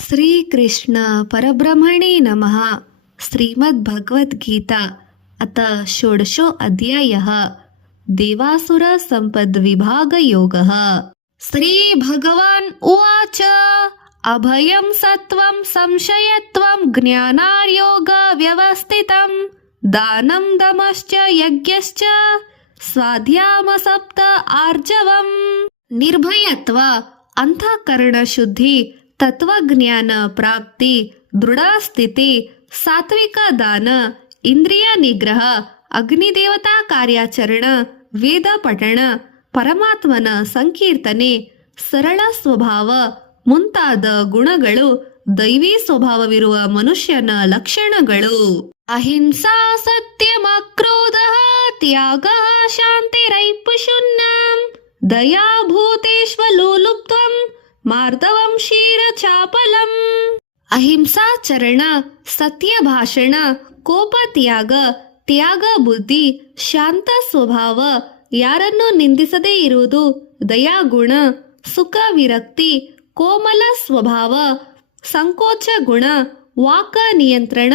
श्रीकृष्ण परब्रह्मणे नमः। श्रीमद्भगवद्गीता अथ षोडशो अध्यायः देवासुर संपद्विभागयोगः। श्रीभगवान् उवाच अभयं सत्वं संशयत्वं ज्ञानार्योगव्यवस्थितं दानं दमश्च यज्ञश्च स्वाध्यामसप्त आर्जवम्। ನಿರ್ಭಯತ್ವ, ಅಂತಃಕರಣ ಶುದ್ಧಿ, ತತ್ವಜ್ಞಾನ ಪ್ರಾಪ್ತಿ, ದೃಢ ಸ್ಥಿತಿ, ಸಾತ್ವಿಕ ದಾನ, ಇಂದ್ರಿಯ ನಿಗ್ರಹ, ಅಗ್ನಿದೇವತಾ ಕಾರ್ಯಾಚರಣ, ವೇದ ಪಠಣ, ಪರಮಾತ್ಮನ ಸಂಕೀರ್ತನೆ, ಸರಳ ಸ್ವಭಾವ ಮುಂತಾದ ಗುಣಗಳು ದೈವಿ ಸ್ವಭಾವವಿರುವ ಮನುಷ್ಯನ ಲಕ್ಷಣಗಳು. ಅಹಿಂಸಾ ಸತ್ಯಮ ಕ್ರೋಧ ತ್ಯಾಗ ಶಾಂತಿರೈಪುಷುನ್ನಂ ದಯಾ ಭೂತೇಶ್ವಲುಲುಪ್ತ್ವಂ ಮಾರ್ದವಂ ಕ್ಷೀರಚಾಪಲಂ. ಅಹಿಂಸಾಚರಣ, ಸತ್ಯ ಭಾಷಣ, ಕೋಪ ತ್ಯಾಗ, ತ್ಯಾಗ ಬುದ್ಧಿ, ಶಾಂತ ಸ್ವಭಾವ, ಯಾರನ್ನು ನಿಂದಿಸದೇ ಇರುವುದು, ದಯಾಗುಣ, ಸುಖ ವಿರಕ್ತಿ, ಕೋಮಲ ಸ್ವಭಾವ, ಸಂಕೋಚ ಗುಣ, ವಾಕ ನಿಯಂತ್ರಣ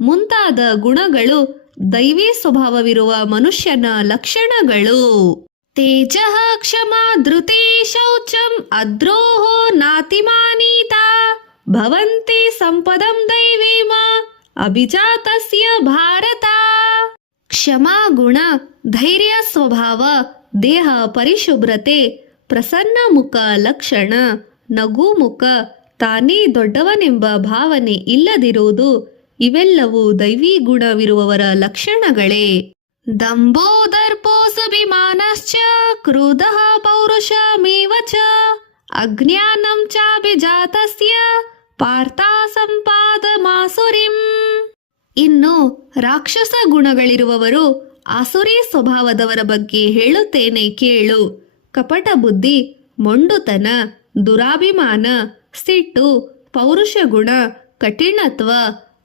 ಮುಂತಾದ ಗುಣಗಳು ದೈವಿ ಸ್ವಭಾವವಿರುವ ಮನುಷ್ಯನ ಲಕ್ಷಣಗಳು. ತೇಜ ಕ್ಷಮಾ ಧೃತಿ ಶೌಚಂ ಅದ್ರೋಹೋ ನಾತಿಮಾನೀತ ಭವಂತಿ ಸಂಪದಂ ದೈವೀಮ ಅಭಿಜಾತಸ್ಯ ಭಾರತ. ಕ್ಷಮಾ ಗುಣ, ಧೈರ್ಯ ಸ್ವಭಾವ, ದೇಹ ಪರಿಶುಭ್ರತೆ, ಪ್ರಸನ್ನ ಮುಖ ಲಕ್ಷಣ, ನಗು ಮುಖ, ತಾನೇ ದೊಡ್ಡವನೆಂಬ ಭಾವನೆ ಇಲ್ಲದಿರುವುದು ಇವೆಲ್ಲವೂ ದೈವಿ ಗುಣವಿರುವವರ ಲಕ್ಷಣಗಳೇ. ದಂಭೋ ದರ್ಪೋऽಭಿಮಾನಶ್ಚ ಕ್ರೋಧಃ ಪೌರುಷಮೇವ ಚ ಅಜ್ಞಾನಂ ಚಾಭಿಜಾತಸ್ಯ ಪಾರ್ಥ ಸಂಪಾದಮಾಸುರಿಂ. ಇನ್ನು ರಾಕ್ಷಸ ಗುಣಗಳಿರುವವರು, ಆಸುರಿ ಸ್ವಭಾವದವರ ಬಗ್ಗೆ ಹೇಳುತ್ತೇನೆ ಕೇಳು. ಕಪಟ ಬುದ್ಧಿ, ಮೊಂಡುತನ, ದುರಾಭಿಮಾನ, ಸಿಟ್ಟು, ಪೌರುಷ ಗುಣ, ಕಠಿಣತ್ವ,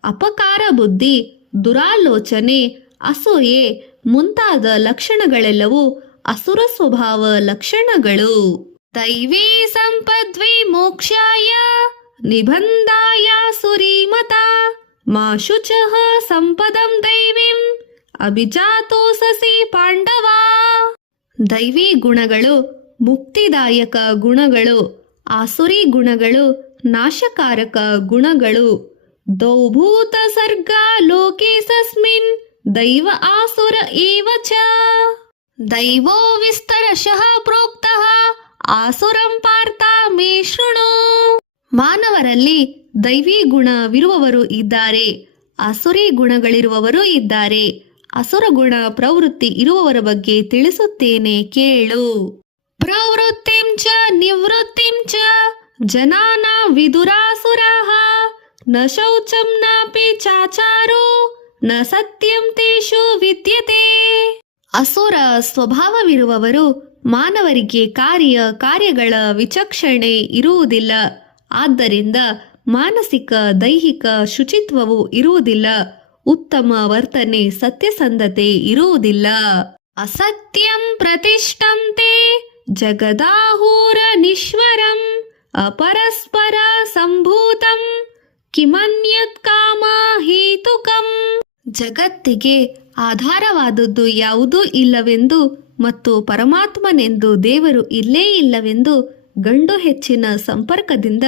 ಅಪಕಾರ ಬುದ್ಧಿ, ದುರಾಲೋಚನೆ, ಅಸೂಯೆ ಮುಂತಾದ ಲಕ್ಷಣಗಳೆಲ್ಲವೂ ಅಸುರ ಸ್ವಭಾವ ಲಕ್ಷಣಗಳು. ದೈವೀ ಸಂಪದ್ವಿ ಮೋಕ್ಷಾಯ ನಿಬಂಧಾಯ ಸುರೀಮತ ಮಾ ಶುಚಃ ಸಂಪದಂ ದೈವೀಂ ಅಭಿಜಾತೋಸಸಿ ಪಾಂಡವ. ದೈವಿ ಗುಣಗಳು ಮುಕ್ತಿದಾಯಕ ಗುಣಗಳು, ಆಸುರಿ ಗುಣಗಳು ನಾಶಕಾರಕ ಗುಣಗಳು. ದೌಭೂತ ಸರ್ಗ ಲೋಕೇಸಸ್ಮಿನ್ ದೈವ ಆಸುರ ಏವ ಚ ದೈವೋ ವಿಸ್ತರಶಃ ಪ್ರೋಕ್ತಃ ಆಸುರಂ ಪಾರ್ಥ ಮೇ ಶೃಣು. ಮಾನವರಲ್ಲಿ ದೈವಿ ಗುಣವಿರುವವರು ಇದ್ದಾರೆ, ಆಸುರಿ ಗುಣಗಳಿರುವವರು ಇದ್ದಾರೆ. ಅಸುರ ಗುಣ ಪ್ರವೃತ್ತಿ ಇರುವವರ ಬಗ್ಗೆ ತಿಳಿಸುತ್ತೇನೆ ಕೇಳು. ಪ್ರವೃತ್ತಿಂ ಚ ನಿವೃತ್ತಿಂ ಚ ಜನಾನ ವಿದುರಾಸುರಾಃ ನ ಶೌಚಂ ನಾಪಿ ಚಾಚಾರೋ ನ ಸತ್ಯಂ ತೇಷು ವಿದ್ಯತೆ. ಅಸುರ ಸ್ವಭಾವವಿರುವವರು ಮಾನವರಿಗೆ ಕಾರ್ಯಗಳ ವಿಚಕ್ಷಣೆ ಇರುವುದಿಲ್ಲ. ಆದ್ದರಿಂದ ಮಾನಸಿಕ ದೈಹಿಕ ಶುಚಿತ್ವವು ಇರುವುದಿಲ್ಲ. ಉತ್ತಮ ವರ್ತನೆ ಸತ್ಯಸಂಧತೆ ಇರುವುದಿಲ್ಲ. ಅಸತ್ಯಂ ಪ್ರತಿಷ್ಠಂತೆ ಜಗದಾಹೂರ ನಿಶ್ವರಂ ಅಪರಸ್ಪರ ಸಂಭೂತಂ ಕಿಮನ್ಯತ್ ಕಾಮ ಹೇತುಕಂ. ಜಗತ್ತಿಗೆ ಆಧಾರವಾದದ್ದು ಯಾವುದೂ ಇಲ್ಲವೆಂದು ಮತ್ತು ಪರಮಾತ್ಮನೆಂದು ದೇವರು ಇಲ್ಲೇ ಇಲ್ಲವೆಂದು ಗಂಡು ಹೆಚ್ಚಿನ ಸಂಪರ್ಕದಿಂದ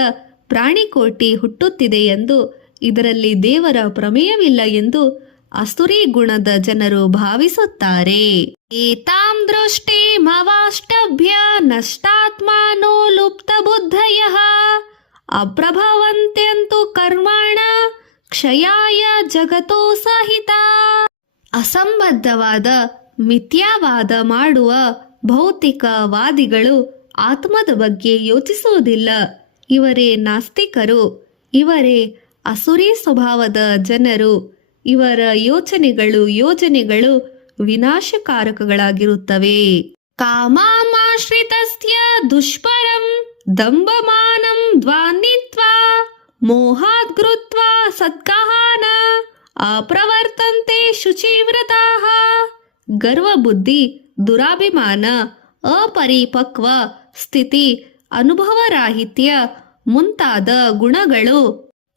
ಪ್ರಾಣಿಕೋಟಿ ಹುಟ್ಟುತ್ತಿದೆ ಎಂದು, ಇದರಲ್ಲಿ ದೇವರ ಪ್ರಮೇಯವಿಲ್ಲ ಎಂದು ಅಸುರಿ ಗುಣದ ಜನರು ಭಾವಿಸುತ್ತಾರೆ. ಏತಾಂ ದೃಷ್ಟಿಮವಾಷ್ಟಭ್ಯ ನಷ್ಟಾತ್ಮಾನೋ ಲುಪ್ತ ಬುದ್ಧಯಃ ಅಪ್ರಭವಂತ್ಯಂತು ಕರ್ಮಣ ಕ್ಷಯಾಯ ಜಗತೋ ಸಹಿತ. ಅಸಂಬದ್ಧವಾದ ಮಿಥ್ಯಾವಾದ ಮಾಡುವ ಭೌತಿಕವಾದಿಗಳು ಆತ್ಮದ ಬಗ್ಗೆ ಯೋಚಿಸುವುದಿಲ್ಲ. ಇವರೇ ನಾಸ್ತಿಕರು, ಇವರೇ ಅಸುರಿ ಸ್ವಭಾವದ ಜನರು. ಇವರ ಯೋಜನೆಗಳು ವಿನಾಶಕಾರಕಗಳಾಗಿರುತ್ತವೆ. ಕಾಮಾಶ್ರಿತಸ್ಯ ದುಷ್ಪರಂ ದಂಭಮಾನಂ ದ್ವಾನ್ನಿತ್ವಾ ಮೋಹಾತ್ ಗೃತ್ವಾ ಸತ್ಕಹಾನ ಅಪ್ರವರ್ತಂತೆ ಶುಚಿವ್ರತಾಃ. ಗರ್ವಬುದ್ಧಿ, ದುರಾಭಿಮಾನ, ಅಪರಿಪಕ್ವ ಸ್ಥಿತಿ, ಅನುಭವರಾಹಿತ್ಯ, ಮುಂತಾದ ಗುಣಗಳು.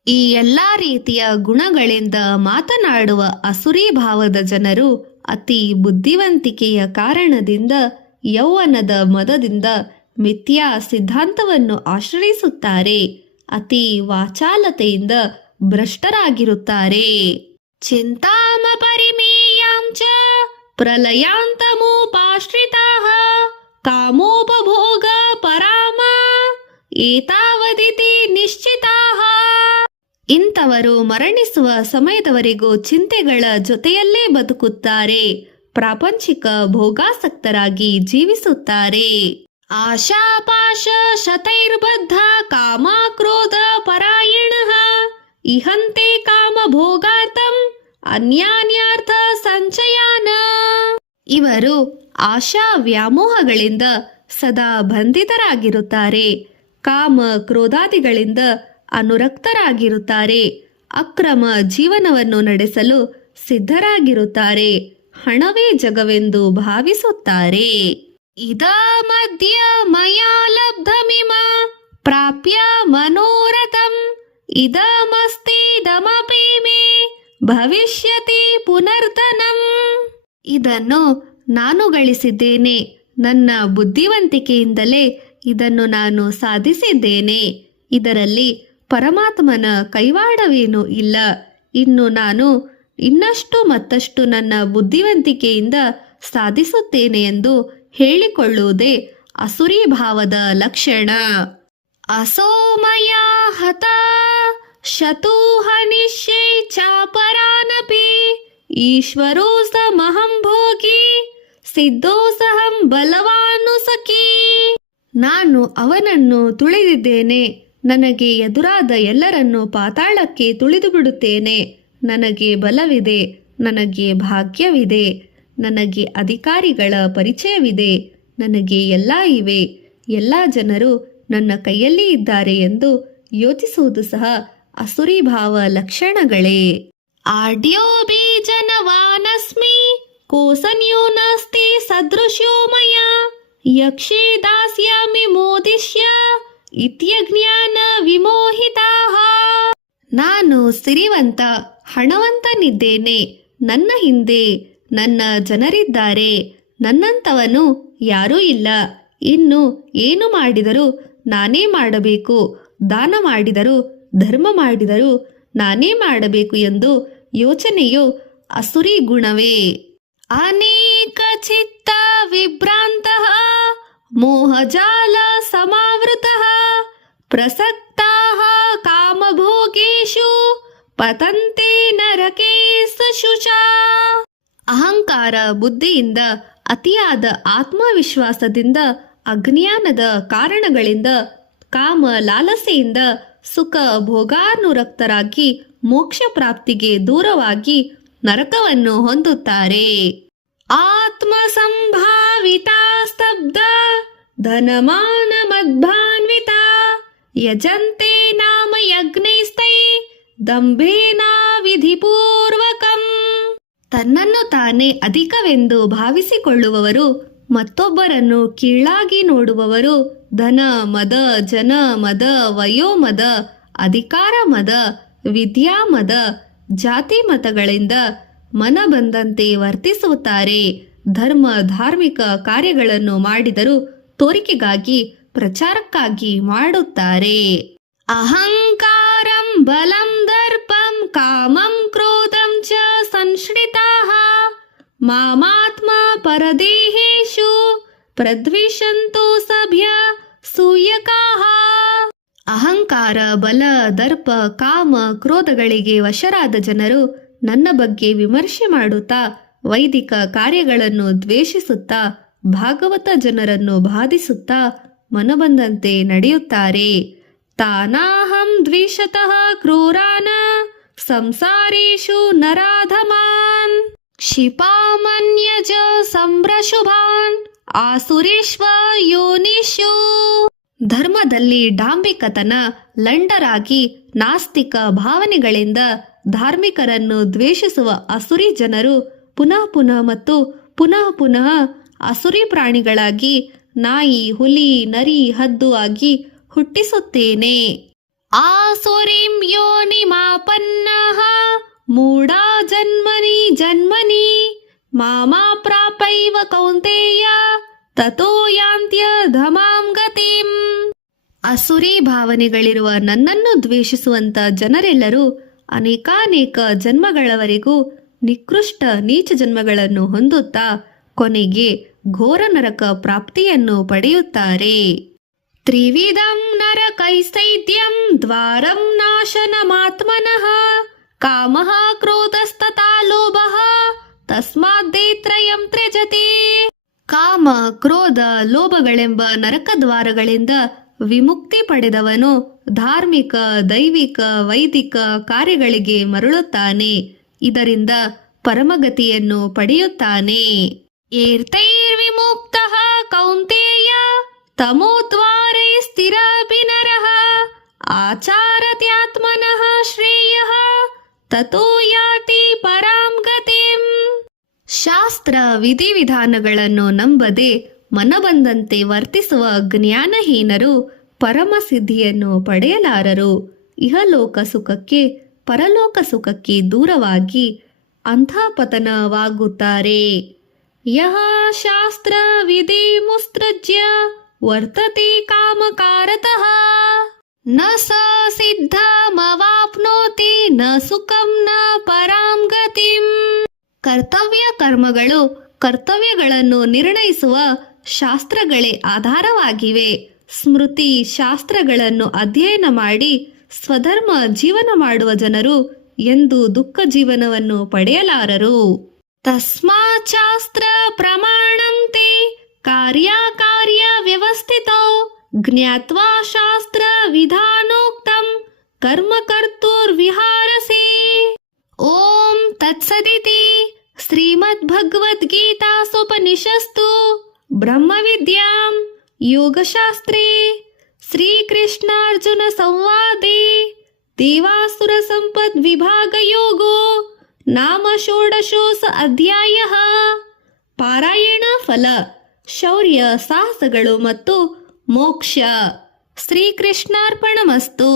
ಈ ಎಲ್ಲಾ ರೀತಿಯ ಗುಣಗಳಿಂದ ಮಾತನಾಡುವ ಅಸುರಿ ಭಾವದ ಜನರು ಅತಿ ಬುದ್ಧಿವಂತಿಕೆಯ ಕಾರಣದಿಂದ ಯೌವನದ ಮದದಿಂದ ಮಿಥ್ಯಾ ಸಿದ್ಧಾಂತವನ್ನು ಆಶ್ರಯಿಸುತ್ತಾರೆ. ಅತಿ ವಾಚಾಲತೆಯಿಂದ ಭ್ರಷ್ಟರಾಗಿರುತ್ತಾರೆ. ಚಿಂತಾಮ ಪರಿಮೇಯಾಂ ಚ ಪ್ರಲಯಾಂತಮುಪಾಶ್ರಿತಾಃ ಕಾಮೋಪಭೋಗ ಪರಾಮ ಏತಾವದಿತಿ ನಿಶ್ಚಿತಾಃ. ಇಂಥವರು ಮರಣಿಸುವ ಸಮಯದವರೆಗೂ ಚಿಂತೆಗಳ ಜೊತೆಯಲ್ಲೇ ಬದುಕುತ್ತಾರೆ. ಪ್ರಾಪಂಚಿಕ ಭೋಗಾಸಕ್ತರಾಗಿ ಜೀವಿಸುತ್ತಾರೆ. ಆಶಾಪಾಶ ಶತೈರ್ಬದ್ಧ ಕಾಮ ಕ್ರೋಧ ಪರಾಯಣಃ ಇಹಂತೆ ಕಾಮ ಭೋಗಾರ್ಥಂ ಅನ್ಯಾನ್ಯಾರ್ಥ ಸಂಚಯಾನ. ಇವರು ಆಶಾ ವ್ಯಾಮೋಹಗಳಿಂದ ಸದಾ ಬಂಧಿತರಾಗಿರುತ್ತಾರೆ. ಕಾಮ ಕ್ರೋಧಾದಿಗಳಿಂದ ಅನುರಕ್ತರಾಗಿರುತ್ತಾರೆ. ಅಕ್ರಮ ಜೀವನವನ್ನು ನಡೆಸಲು ಸಿದ್ಧರಾಗಿರುತ್ತಾರೆ. ಹಣವೇ ಜಗವೆಂದು ಭಾವಿಸುತ್ತಾರೆ. ಇದ ಮಧ್ಯ ಮಯಾ ಲಬ್ಧಮಿಮ ಪ್ರಾಪ್ಯ ಮನೋರಥಂ ಇದಮಸ್ತಿದಮಪಿ ಮೇ ಭವಿಷ್ಯತಿ ಪುನರ್ಧನಂ. ಇದನ್ನು ನಾನು ಗಳಿಸಿದ್ದೇನೆ. ನನ್ನ ಬುದ್ಧಿವಂತಿಕೆಯಿಂದಲೇ ಇದನ್ನು ನಾನು ಸಾಧಿಸಿದ್ದೇನೆ. ಇದರಲ್ಲಿ ಪರಮಾತ್ಮನ ಕೈವಾಡವೇನೂ ಇಲ್ಲ. ಇನ್ನು ನಾನು ಇನ್ನಷ್ಟು ಮತ್ತಷ್ಟು ನನ್ನ ಬುದ್ಧಿವಂತಿಕೆಯಿಂದ ಸಾಧಿಸುತ್ತೇನೆ ಎಂದು ಹೇಳಿಕೊಳ್ಳುವುದೇ ಅಸುರಿ ಭಾವದ ಲಕ್ಷಣ. ಅಸೋಮಯ ಹತ ಶತೂಹನಿಶ್ಯೈ ಚಾಪರಾನಪಿ ಈಶ್ವರೋ ಸಮಹಂ ಭೋಗಿ ಸಿದ್ಧೋಸಹಂ ಬಲವಾನುಸಖಿ. ನಾನು ಅವನನ್ನು ತುಳಿದಿದ್ದೇನೆ. ನನಗೆ ಎದುರಾದ ಎಲ್ಲರನ್ನು ಪಾತಾಳಕ್ಕೆ ತುಳಿದು ಬಿಡುತ್ತೇನೆ. ನನಗೆ ಬಲವಿದೆ, ನನಗೆ ಭಾಗ್ಯವಿದೆ, ನನಗೆ ಅಧಿಕಾರಿಗಳ ಪರಿಚಯವಿದೆ, ನನಗೆ ಎಲ್ಲ ಇವೆ, ಎಲ್ಲ ಜನರು ನನ್ನ ಕೈಯಲ್ಲಿ ಇದ್ದಾರೆ ಎಂದು ಯೋಚಿಸುವುದು ಸಹ ಅಸುರಿ ಭಾವ ಲಕ್ಷಣಗಳೇ. ಆಡ್ಯೋ ಬೀಜನವಾನಸ್ಮಿ ಕೋಸನ್ಯೋ ನಾಸ್ತಿ ಸದೃಶ್ಯೋ ಮಯ ಯಕ್ಷೇ ದಾಸ್ಯಾಮಿ ಮೋದಿಷ್ಯ ಇತ್ಯಜ್ಞಾನ ವಿಮೋಹಿತಾಃ. ನಾನು ಸಿರಿವಂತ ಹಣವಂತನಿದ್ದೇನೆ. ನನ್ನ ಹಿಂದೆ ನನ್ನ ಜನರಿದ್ದಾರೆ. ನನ್ನಂಥವನು ಯಾರೂ ಇಲ್ಲ. ಇನ್ನು ಏನು ಮಾಡಿದರೂ ನಾನೇ ಮಾಡಬೇಕು. ದಾನ ಮಾಡಿದರೂ ಧರ್ಮ ಮಾಡಿದರೂ ನಾನೇ ಮಾಡಬೇಕು ಎಂದು ಯೋಚನೆಯು ಅಸುರಿ ಗುಣವೇ. ಅನೇಕ ಚಿತ್ತ ವಿಭ್ರಾಂತಃ ಮೋಹಜಾಲ ಸಮಾವೃತಃ ಪ್ರಸಕ್ತಾಃ ಕಾಮಭೋಗೇಷು ಪತಂತೆ ನರಕೇಸು ಶುಚಾ. ಅಹಂಕಾರ ಬುದ್ಧಿಯಿಂದ ಅತಿಯಾದ ಆತ್ಮವಿಶ್ವಾಸದಿಂದ ಅಜ್ಞಾನದ ಕಾರಣಗಳಿಂದ ಕಾಮ ಲಾಲಸೆಯಿಂದ ಸುಖ ಭೋಗಾನುರಕ್ತರಾಗಿ ಮೋಕ್ಷ ಪ್ರಾಪ್ತಿಗೆ ದೂರವಾಗಿ ನರಕವನ್ನು ಹೊಂದುತ್ತಾರೆ. ಆತ್ಮ ಸಂಭಾವಿತಾ ಸ್ತಬ್ಧ ಧನಮಾನ ಮದ್ಭಾನ್ವಿತ ಯಜಂತೆ ನಾಮ ಯಜ್ಞೈಸ್ತೈ ದಂಭೇನ ವಿಧಿಪೂರ್ವಕಂ. ತನ್ನನ್ನು ತಾನೇ ಅಧಿಕವೆಂದು ಭಾವಿಸಿಕೊಳ್ಳುವವರು, ಮತ್ತೊಬ್ಬರನ್ನು ಕೀಳಾಗಿ ನೋಡುವವರು, ಧನ ಮದ ಜನ ಮದ ವಯೋಮದ ಅಧಿಕಾರ ಮದ ವಿದ್ಯಾ ಮದ ಜಾತಿ ಮತಗಳಿಂದ ಮನ ಬಂದಂತೆ ವರ್ತಿಸುತ್ತಾರೆ. ಧರ್ಮ ಧಾರ್ಮಿಕ ಕಾರ್ಯಗಳನ್ನು ಮಾಡಿದರೂ ತೋರಿಕೆಗಾಗಿ ಪ್ರಚಾರಕ್ಕಾಗಿ ಮಾಡುತ್ತಾರೆ. ಅಹಂಕಾರಂ ಬಲಂ ದರ್ಪಂ ಕಾಮಂ ಕ್ರೋಧಂ ಚ ಸಂಶ್ರಿತಾಃ ಮಾಮಾತ್ಮ ಪರದೇಹೇಷು ಪ್ರದ್ವಿಷಂತೋ ಸಭ್ಯ ಸೂಯಕಾಃ. ಅಹಂಕಾರ ಬಲ ದರ್ಪ ಕಾಮ ಕ್ರೋಧಗಳಿಗೆ ವಶರಾದ ಜನರು ನನ್ನ ಬಗ್ಗೆ ವಿಮರ್ಶೆ ಮಾಡುತ್ತಾ ವೈದಿಕ ಕಾರ್ಯಗಳನ್ನು ದ್ವೇಷಿಸುತ್ತಾ ಭಾಗವತ ಜನರನ್ನು ಬಾಧಿಸುತ್ತಾ ಮನಬಂದಂತೆ ನಡೆಯುತ್ತಾರೆ. ತಾನಾಹಂ ದ್ವಿಷತಃ ಕ್ರೂರಾನ ಸಂಸಾರೇಷು ನರಾಧಮಾನ್ ಕ್ಷಿಪಾಮನ್ಯಜ ಸಂಭ್ರಶುಭಾನ್ ಆಸುರೇಶ್ವ ಯೋನಿಷು. ಧರ್ಮದಲ್ಲಿ ಡಾಂಬಿಕತನ ಲಂಡರಾಗಿ ನಾಸ್ತಿಕ ಭಾವನೆಗಳಿಂದ ಧಾರ್ಮಿಕರನ್ನು ದ್ವೇಷಿಸುವ ಅಸುರಿ ಜನರು ಪುನಃ ಪುನಃ ಮತ್ತು ಪುನಃ ಪುನಃ ಅಸುರಿ ಪ್ರಾಣಿಗಳಾಗಿ ನಾಯಿ ಹುಲಿ ನರಿ ಹದ್ದು ಆಗಿ ಹುಟ್ಟಿಸುತ್ತೇನೆ. ಆಸುರೀಂ ಯೋನಿಮಾಪನ್ನಃ ಮೂಢಾ ಜನ್ಮನಿ ಜನ್ಮನಿ ಮಾಮಾ ಪ್ರಾಪೈವ ಕೌಂತೇಯ ತತೋ ಯಾಂತ್ಯಧಮಾಂ ಗತಿಂ. ಅಸುರಿ ಭಾವನೆಗಳಿರುವ ನನ್ನನ್ನು ದ್ವೇಷಿಸುವಂತ ಜನರೆಲ್ಲರೂ ಅನೇಕಾನೇಕ ಜನ್ಮಗಳವರೆಗೂ ನಿಕೃಷ್ಟ ನೀಚ ಜನ್ಮಗಳನ್ನು ಹೊಂದುತ್ತಾ ಕೊನೆಗೆ ಘೋರ ನರಕ ಪ್ರಾಪ್ತಿಯನ್ನು ಪಡೆಯುತ್ತಾರೆ. ತ್ರಿವಿಧಂ ನರಕೈಸ್ತೈತ್ಯಂ ದ್ವಾರಂ ನಾಶನಮಾತ್ಮನಃ ಕಾಮಃ ಕ್ರೋಧಸ್ತಥಾ ಲೋಭಃ ತಸ್ಮಾದ್ದೇತ್ರಯಂ ತ್ಯಜತೆ. ಕಾಮ ಕ್ರೋಧ ಲೋಭಗಳೆಂಬ ನರಕದ್ವಾರಗಳಿಂದ ವಿಮುಕ್ತಿ ಪಡೆದವನು ಧಾರ್ಮಿಕ ದೈವಿಕ ವೈದಿಕ ಕಾರ್ಯಗಳಿಗೆ ಮರಳುತ್ತಾನೆ. ಇದರಿಂದ ಪರಮಗತಿಯನ್ನು ಪಡೆಯುತ್ತಾನೆ. ಏರ್ತೈರ್ವಿಮುಕ್ತಃ ಕೌಂತೇಯ ತಮೋದ್ವಾರೈ ಸ್ಥಿರಭಿನರಃ ಆಚಾರತ್ಯಾತ್ಮನಃ ಶ್ರೇಯಃ ತತೋ ಯಾತಿ ಪರಾಂ ಗತಿಂ. ಶಾಸ್ತ್ರ ವಿಧಿವಿಧಾನಗಳನ್ನು ನಂಬದೆ ಮನಬಂದಂತೆ ವರ್ತಿಸುವ ಜ್ಞಾನಹೀನರು ಪರಮಸಿದ್ಧಿಯನ್ನು ಪಡೆಯಲಾರರು. ಇಹಲೋಕ ಸುಖಕ್ಕೆ ಪರಲೋಕ ಸುಖಕ್ಕೆ ದೂರವಾಗಿ ಅಂಥಪತನವಾಗುತ್ತಾರೆ. ಯಹ ಶಾಸ್ತ್ರ ವಿಧಿ ಮುತ್ಸೃಜ್ಯ ವರ್ತತೆ ಕಾಮಕಾರತಃ ನ ಸ ಸಿದ್ಧಮವಾಪ್ನೋತಿ ನ ಸುಖಂ ನ ಪರಾಂ ಗತಿಂ. ಕರ್ತವ್ಯ ಕರ್ಮಗಳು ಕರ್ತವ್ಯಗಳನ್ನು ನಿರ್ಣಯಿಸುವ ಶಾಸ್ತ್ರಗಳೇ ಆಧಾರವಾಗಿವೆ. ಸ್ಮೃತಿ ಶಾಸ್ತ್ರಗಳನ್ನು ಅಧ್ಯಯನ ಮಾಡಿ ಸ್ವಧರ್ಮ ಜೀವನ ಮಾಡುವ ಜನರು ಎಂದು ದುಃಖ ಜೀವನವನ್ನು ಪಡೆಯಲಾರರು. ತಸ್ಮಾತ್ ಶಾಸ್ತ್ರ ಪ್ರಮಾಣಂ ತೇ ಕಾರ್ಯಕಾರ್ಯ ವ್ಯವಸ್ಥಿತೋ ಜ್ಞಾತ್ವಾ ಶಾಸ್ತ್ರ ವಿಧಾನೋಕ್ತಂ ಕರ್ಮ ಕರ್ತುರ್ವಿಹಾರಸೆ. ಓಂ ತತ್ಸದಿತಿ ಶ್ರೀಮದ್ಭಗವದ್ಗೀತಾಸುಪನಿಷತ್ಸು ಬ್ರಹ್ಮವಿದ್ಯಾಂ ಯೋಗಶಾಸ್ತ್ರೇ ಶ್ರೀಕೃಷ್ಣಾರ್ಜುನ ಸಂವಾದೇ ದೇವಾಸುರ ಸಂಪದ್ ವಿಭಾಗಯೋಗೋ ನಾಮ ಷೋಡಶೋಸ ಅಧ್ಯಾಯಃ. ಪಾರಾಯಣ ಫಲ ಶೌರ್ಯ ಸಾಹಸಗಳು ಮತ್ತು ಮೋಕ್ಷ. ಶ್ರೀಕೃಷ್ಣಾರ್ಪಣಮಸ್ತು.